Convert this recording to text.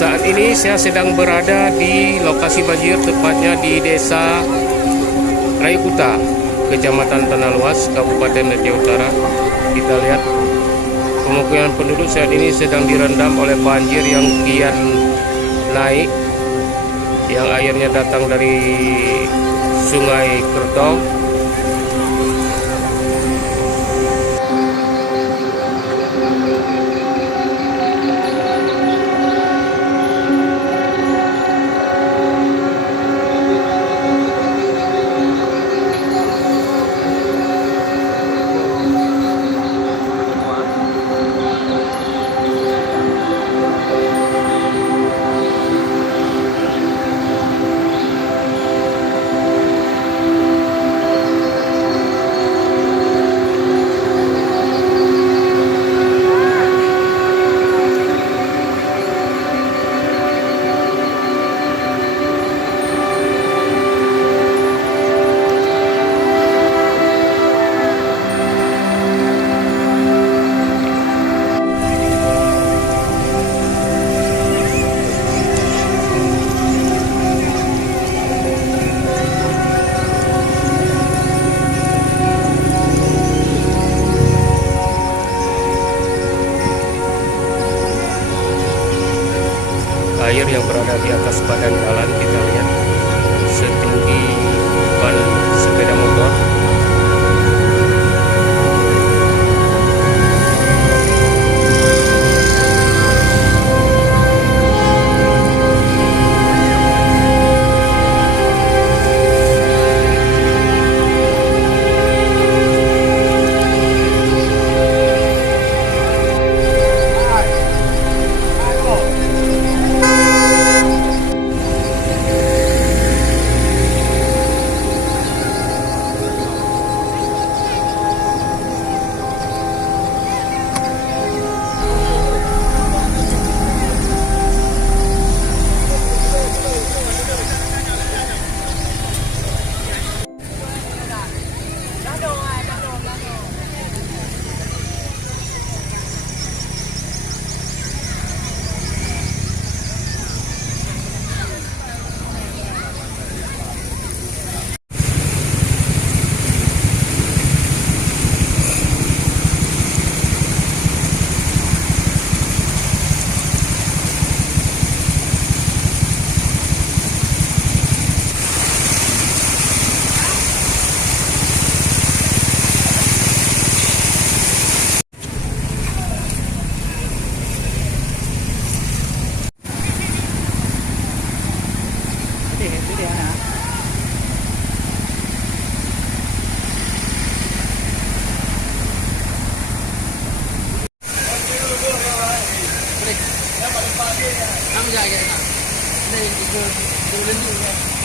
Saat ini saya sedang berada di lokasi banjir, tepatnya di Desa Rayukuta, Kecamatan Tanah Luas, Kabupaten Aceh Utara. Kita lihat pemukiman penduduk saat ini sedang direndam oleh banjir yang kian naik, yang airnya datang dari Sungai Kertong. Air yang berada di atas badan jalan, kita lihat setinggi ban sepeda motor. Năm dài vậy hả? Đây thì đưa lên như vậy.